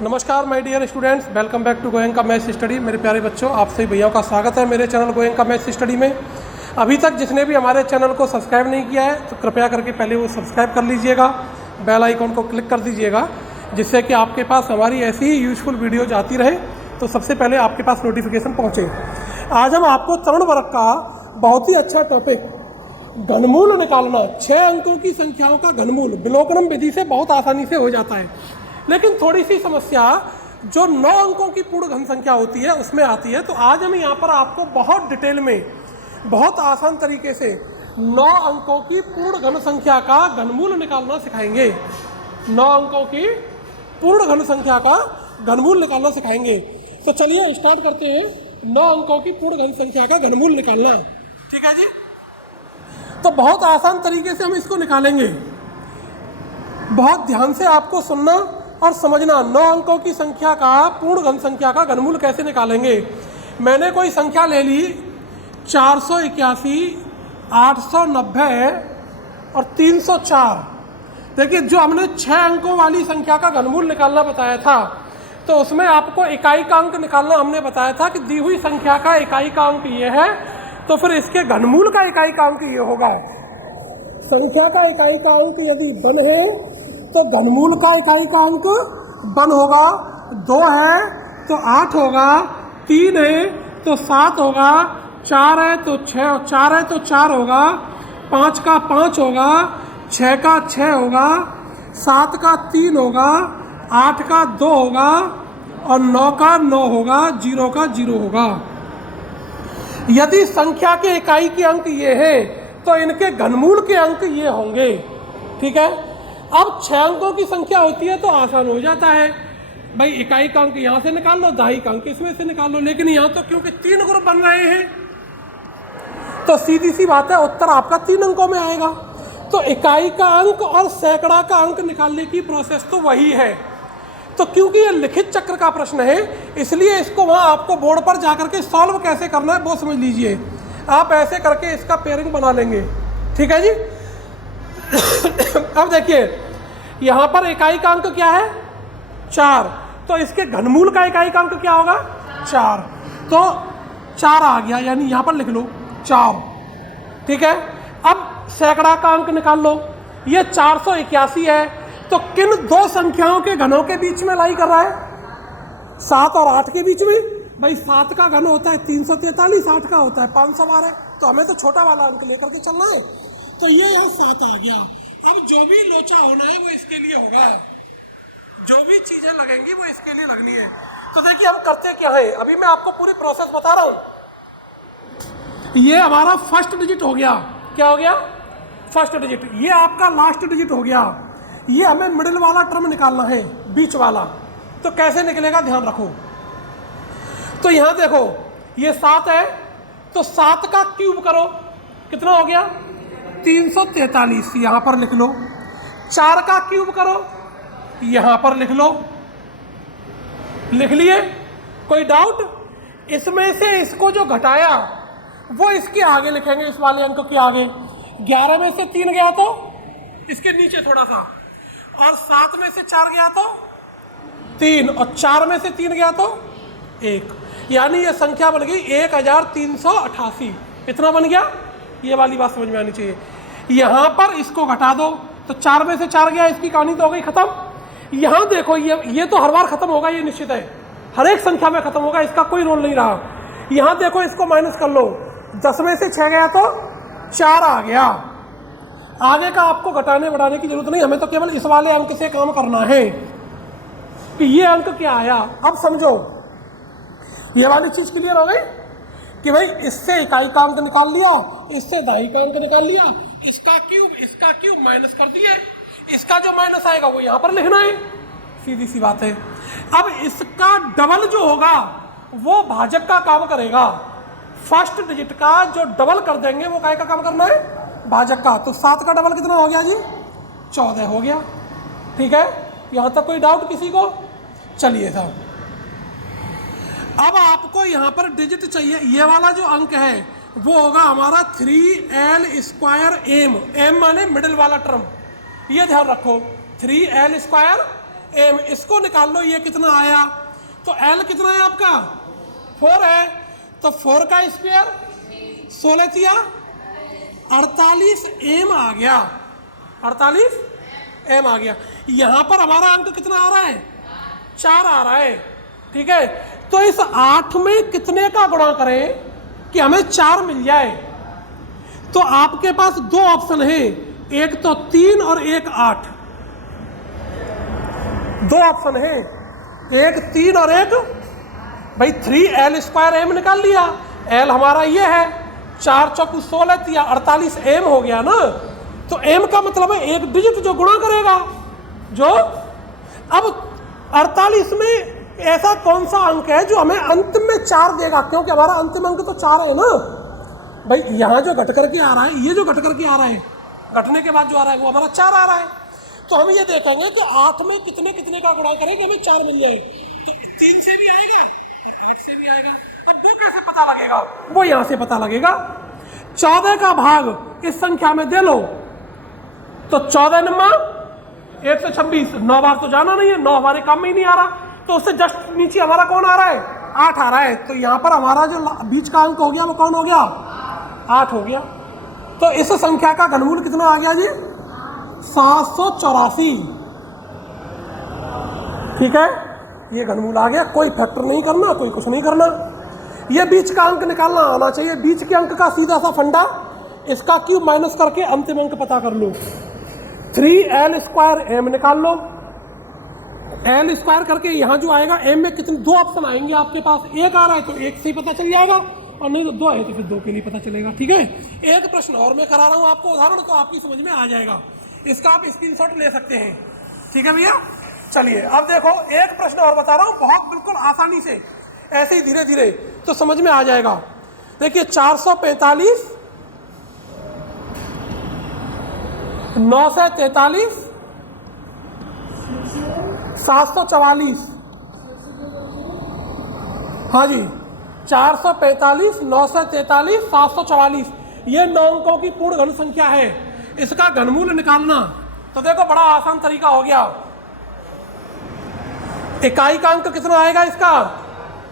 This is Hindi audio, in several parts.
नमस्कार my dear students, welcome back to Goenka maths study. मेरे प्यारे बच्चों, आप सभी भैयाओं का स्वागत है मेरे चैनल गोयंका मैथ्स स्टडी में। अभी तक जिसने भी हमारे चैनल को सब्सक्राइब नहीं किया है तो कृपया करके पहले वो सब्सक्राइब कर लीजिएगा, बेल आइकॉन को क्लिक कर दीजिएगा, जिससे कि आपके पास हमारी ऐसी ही यूजफुल वीडियोज आती रहे तो सबसे पहले आपके पास नोटिफिकेशन पहुँचे। आज हम आपको तरुण वर्ग का बहुत ही अच्छा टॉपिक घनमूल निकालना, 6 अंकों की संख्याओं का घनमूल विलोकनम विधि से बहुत आसानी से हो जाता है। लेकिन थोड़ी सी समस्या जो 9 अंकों की पूर्ण घन संख्या होती है उसमें आती है। तो आज हम यहाँ पर आपको बहुत डिटेल में, बहुत आसान तरीके से 9 अंकों की पूर्ण घन संख्या का घनमूल निकालना सिखाएंगे। 9 अंकों की पूर्ण घन संख्या का घनमूल निकालना सिखाएंगे। तो चलिए स्टार्ट करते हैं 9 अंकों की पूर्ण घन संख्या का घनमूल निकालना। ठीक है जी। तो बहुत आसान तरीके से हम इसको निकालेंगे। बहुत ध्यान से आपको सुनना और समझना। 9 अंकों की संख्या का पूर्ण घन संख्या का घनमूल कैसे निकालेंगे। मैंने कोई संख्या ले ली 481, 890 और 304। देखिए, जो हमने 6 अंकों वाली संख्या का घनमूल निकालना बताया था तो उसमें आपको इकाई का अंक निकालना हमने बताया था कि दी हुई संख्या का इकाई का अंक ये है, तो फिर इसके घनमूल का इकाई का अंक ये होगा। संख्या का इकाई का अंक यदि 1 है तो घनमूल का इकाई का अंक 1 होगा। 2 है तो 8 होगा, 3 है तो 7 होगा, 4 है तो 6, 4 है तो 4 होगा, 5 का 5 होगा, 6 का 6 होगा, 7 का 3 होगा, 8 का 2 होगा और 9 का 9 होगा, 0 का 0 होगा। यदि संख्या के इकाई के अंक ये हैं तो इनके घनमूल के अंक ये होंगे। ठीक है। अब 6 अंकों की संख्या होती है तो आसान हो जाता है भाई, इकाई का अंक यहाँ से निकाल लो, दहाई का अंक इसमें से निकाल लो। लेकिन यहाँ तो क्योंकि 3 ग्रुप बन रहे हैं तो सीधी सी बात है उत्तर आपका 3 अंकों में आएगा। तो इकाई का अंक और सैकड़ा का अंक निकालने की प्रोसेस तो वही है। तो क्योंकि ये लिखित चक्र का प्रश्न है इसलिए इसको वहाँ आपको बोर्ड पर जाकर के सॉल्व कैसे करना है वो समझ लीजिए। आप ऐसे करके इसका पेयरिंग बना लेंगे। ठीक है जी। अब देखिए, यहाँ पर इकाई का अंक क्या है 4, तो इसके घनमूल का इकाई का अंक क्या होगा 4, तो 4 आ गया, यानी यहाँ पर लिख लो 4। ठीक है। अब सैकड़ा का अंक निकाल लो, ये 481 है, तो किन 2 संख्याओं के घनों के बीच में लाई कर रहा है 7 और 8 के बीच में। भाई 7 का घन होता है 343, 8 का होता है 512, तो हमें तो छोटा वाला अंक लेकर के चलना है। तो ये यहाँ 7 आ गया। अब जो भी लोचा होना है वो इसके लिए होगा, जो भी चीजें लगेंगी वो इसके लिए लगनी है। तो देखिए हम करते क्या है, अभी मैं आपको पूरी प्रोसेस बता रहा हूं। ये हमारा फर्स्ट डिजिट हो गया। क्या हो गया फर्स्ट डिजिट। ये आपका लास्ट डिजिट हो गया। ये हमें मिडिल वाला टर्म निकालना है, बीच वाला। तो कैसे निकलेगा ध्यान रखो। तो यहां देखो ये 7 है, तो 7 का क्यूब करो, कितना हो गया 343, यहां पर लिख लो। 4 का क्यूब करो, यहां पर लिख लो। लिख लिए, कोई डाउट। इसमें से इसको जो घटाया वो इसके आगे लिखेंगे, इस वाले अंक के आगे। 11 में से 3 गया तो इसके नीचे थोड़ा सा, और 7 में से 4 गया तो 3, और 4 में से 3 गया तो 1, यानी ये संख्या बन गई 1388। इतना बन गया। ये वाली बात समझ में आनी चाहिए। यहाँ पर इसको घटा दो तो 4 में से 4 गया, इसकी कहानी तो हो गई खत्म। यहाँ देखो ये तो हर बार खत्म होगा, ये निश्चित है, हर एक संख्या में खत्म होगा, इसका कोई रोल नहीं रहा। यहाँ देखो इसको माइनस कर लो, 10 में से 6 गया तो 4 आ गया। आगे का आपको घटाने बढ़ाने की जरूरत नहीं, हमें तो केवल इस वाले अंक से काम करना है कि ये अंक क्या आया। अब समझो, ये वाली चीज क्लियर हो गई कि भाई इससे इकाई का अंक निकाल लिया, इससे दहाई का अंक निकाल लिया, इसका क्यूब माइनस कर दिए, इसका जो माइनस आएगा वो यहाँ पर लिखना है। सीधी सी बात है। अब इसका डबल जो होगा वो भाजक का काम करेगा। फर्स्ट डिजिट का जो डबल कर देंगे वो काय का काम करना है, भाजक का। तो 7 का डबल कितना हो गया जी 14 हो गया। ठीक है, यहां तक कोई डाउट किसी को। चलिए साहब, अब आपको यहां पर डिजिट चाहिए। ये वाला जो अंक है वो होगा हमारा 3l² m, m माने मिडिल वाला टर्म। ये ध्यान रखो, 3l² एम, इसको निकाल लो, ये कितना आया। तो एल कितना है आपका 4 है, तो 4 का स्क्वायर 16 तिया 48 एम आ गया, 48 एम आ गया। यहां पर हमारा अंक कितना आ रहा है 4 आ रहा है, ठीक है। तो इस 8 में कितने का गुणा करें कि हमें 4 मिल जाए। तो आपके पास 2 ऑप्शन है, एक तो 3 और एक 8, 2 ऑप्शन है, एक 3 और एक भाई 3l स्क्वायर एम निकाल लिया। एल हमारा ये है 4 चौकू 16 या 48 एम हो गया ना। तो एम का मतलब है एक डिजिट जो गुणा करेगा, जो अब 48 में ऐसा कौन सा अंक है जो हमें अंतिम में 4 देगा, क्योंकि हमारा अंतिम अंक तो 4 है ना भाई। यहाँ जो घट करके आ रहा है, ये जो घट करके आ रहा है, घटने के बाद जो आ रहा है वो हमारा 4 आ रहा है। तो हम ये देखेंगे कि 8 में कितने कितने का गुणा करेंगे हमें 4 मिल जाए। तो 3 से भी आएगा और 8 से भी आएगा। अब वो कैसे पता लगेगा, वो यहाँ से पता लगेगा। 14 का भाग इस संख्या में दे लो, तो 14 नमा 126, 9 बार तो जाना नहीं है, 9 हमारे काम में ही नहीं आ रहा। तो उससे जस्ट नीचे हमारा कौन आ रहा है 8 आ रहा है। तो यहाँ पर हमारा जो बीच का अंक हो गया वो कौन हो गया 8 हो गया। तो इस संख्या का घनमूल कितना आ गया जी 784, ठीक है। ये घनमूल आ गया, कोई फैक्टर नहीं करना, कोई कुछ नहीं करना, ये बीच का अंक निकालना आना चाहिए। बीच के अंक का सीधा सा फंडा, इसका क्यूब माइनस करके अंतिम अंक पता कर लो। 3l स्क्वायर एम निकाल लो, एल स्क्वायर करके यहाँ जो आएगा एम में कितने 2 ऑप्शन आएंगे आपके पास, एक आ रहा है तो एक से ही पता चल जाएगा, और नहीं तो 2 है तो फिर 2 के लिए पता चलेगा, ठीक है। एक प्रश्न और मैं करा रहा हूँ आपको उदाहरण, तो आपकी समझ में आ जाएगा, इसका आप स्क्रीनशॉट ले सकते हैं, ठीक है भैया। चलिए अब देखो एक प्रश्न और बता रहा हूँ, बहुत बिल्कुल आसानी से, ऐसे ही धीरे धीरे तो समझ में आ जाएगा। देखिए 445 943 744, हाँ जी 445 943 744, ये 9 अंकों की पूर्ण घन संख्या है। इसका घनमूल निकालना तो देखो बड़ा आसान तरीका हो गया। इकाई का अंक कितना आएगा इसका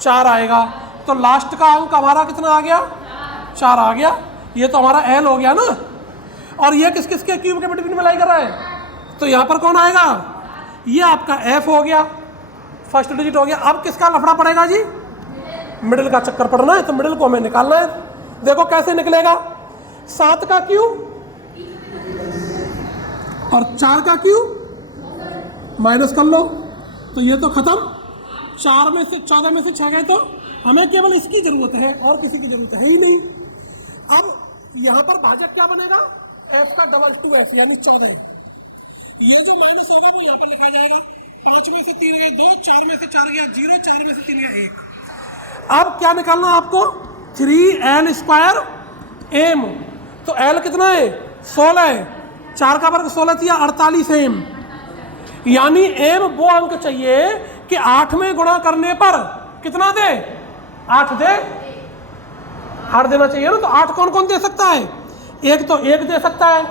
4 आएगा, तो लास्ट का अंक हमारा कितना आ गया 4 आ गया। ये तो हमारा एल हो गया ना, और ये किस किस के क्यूब के बिटवीन में लाई कर रहा है, तो यहाँ पर कौन आएगा, ये आपका एफ हो गया, फर्स्ट डिजिट हो गया। अब किसका लफड़ा पड़ेगा जी, मिडिल का चक्कर पड़ना है, तो मिडिल को हमें निकालना है। देखो कैसे निकलेगा, 7 का क्यूब और 4 का क्यूब माइनस कर लो, तो ये तो खत्म। 4 में से 14 में से 6 गए, तो हमें केवल इसकी जरूरत है और किसी की जरूरत है ही नहीं। अब यहाँ पर भाजक क्या बनेगा, एफ का डबल 2f यानी 14। ये जो माइनस होगा वो यहाँ पर लिखा जाएगा, 5 में से 3 गया 2, 4 में से 4 गया 0, 4 में से 3 गया 1। अब क्या निकालना है आपको, 3l स्क्वायर एम, तो l कितना है 16 है, 4 का वर्ग 16 थी 48 एम, यानी एम वो अंक चाहिए कि 8 में गुणा करने पर कितना दे 8 दे, 8 देना चाहिए ना। तो 8 कौन कौन दे सकता है, एक तो 1 दे सकता है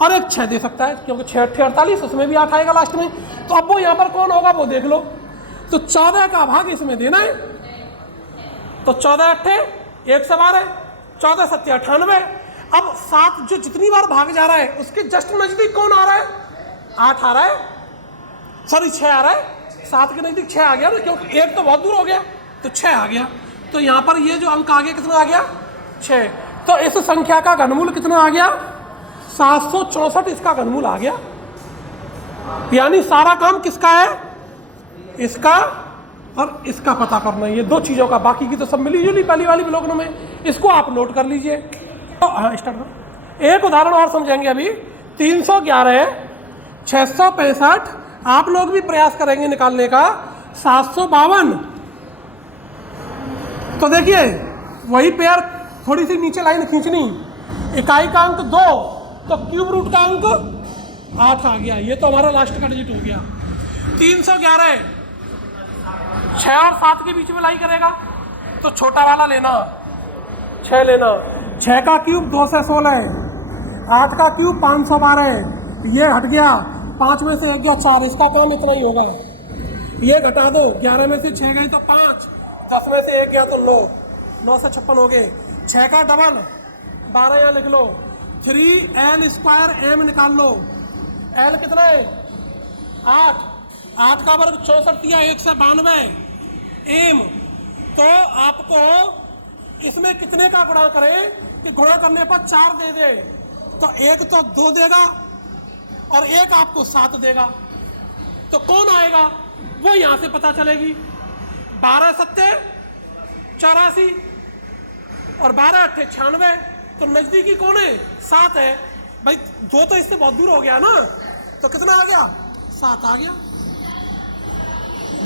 और एक 6 दे सकता है, क्योंकि 6 8 48 उसमें भी 8 आएगा लास्ट में। तो अब वो यहाँ पर कौन होगा वो देख लो, तो 14 का भाग इसमें देना है, तो 14 8 112, 14 7 98। अब 7 जो जितनी बार भाग जा रहा है उसके जस्ट नजदीक कौन आ रहा है 8 आ रहा है, सॉरी 6 आ रहा है, 7 के नजदीक 6 आ गया ना, क्योंकि 1 तो बहुत दूर हो गया, तो 6 आ गया। तो यहाँ पर ये जो अंक आ गया कितना आ गया 6। तो इस संख्या का घनमूल कितना आ गया 764, इसका घनमूल आ गया। यानी सारा काम किसका है, इसका और इसका पता करना, ये 2 चीजों का, बाकी की तो सब मिली जुली पहली वाली ब्लॉक में, इसको आप नोट कर लीजिए। तो हाँ स्टार्ट करो। एक उदाहरण और समझेंगे अभी, 311 665, आप लोग भी प्रयास करेंगे निकालने का, 752। तो देखिए वही पेयर, थोड़ी सी नीचे लाइन खींचनी, इकाई का अंक 2, तो क्यूब रूट का अंक 8 आ गया, ये तो हमारा लास्ट का डिजिट हो गया। 311 6 और 7 के बीच में लाई करेगा, तो छोटा वाला लेना 6 लेना, 6 का क्यूब 2 से 16 है, 8 का क्यूब 512 है, ये हट गया, 5 में से 1 गया 4, इसका काम इतना ही होगा। ये घटा दो, 11 में से 6 गए तो 5, 10 में से 1 गया तो 9, 9 से 56 हो गए। 6 का डबल 12 यहाँ लिख लो। 3n² m निकाल लो। l कितना है 8, 8 का वर्ग 64 दिया, 1 से 92 m। तो आपको इसमें कितने का गुणा करें कि गुणा करने पर 4 दे दे, तो 1 तो 2 देगा और 1 आपको 7 देगा। तो कौन आएगा वो यहां से पता चलेगी। 12 सत्ते 84 और 12 अट्ठे 96, तो नजदीकी कौन है 7 है भाई। 2 तो इससे बहुत दूर हो गया ना, तो कितना आ गया 7 आ गया।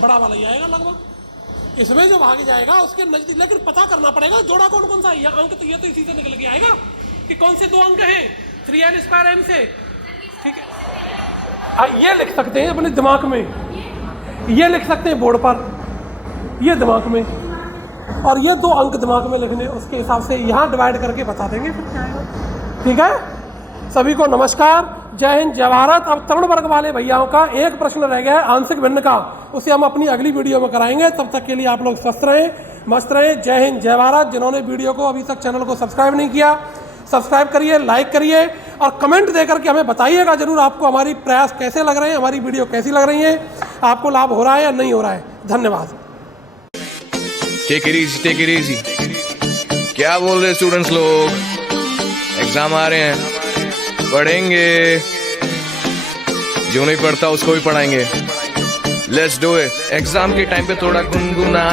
बड़ा वाला ही आएगा लगभग। इसमें जो भाग जाएगा उसके नजदीक, लेकिन पता करना पड़ेगा जोड़ा कौन कौन सा है। अंक तो ये तो इसी से निकल के आएगा कि कौन से 2 अंक हैं 3n² m से। ठीक है, ये लिख सकते हैं अपने दिमाग में, ये लिख सकते हैं बोर्ड पर, ये दिमाग में, और ये 2 अंक दिमाग में लिखने, उसके हिसाब से यहाँ डिवाइड करके बता देंगे फिर क्या आएगा। ठीक है, सभी को नमस्कार, जय हिंद, जय भारत। अब तरुण वर्ग वाले भैयाओं का एक प्रश्न रह गया है आंशिक भिन्न का, उसे हम अपनी अगली वीडियो में कराएंगे। तब तक के लिए आप लोग स्वस्थ रहें, मस्त रहें। जय हिंद, जय भारत। जिन्होंने वीडियो को अभी तक चैनल को सब्सक्राइब नहीं किया, सब्सक्राइब करिए, लाइक करिए और कमेंट देकर के हमें बताइएगा जरूर आपको हमारी प्रयास कैसे लग रहे हैं, हमारी वीडियो कैसी लग रही है, आपको लाभ हो रहा है या नहीं हो रहा है। धन्यवाद। Take it easy. क्या बोल रहे स्टूडेंट्स लोग, एग्जाम आ रहे हैं, पढ़ेंगे, जो नहीं पढ़ता उसको भी पढ़ाएंगे। Let's do it. एग्जाम के टाइम पे थोड़ा गुनगुना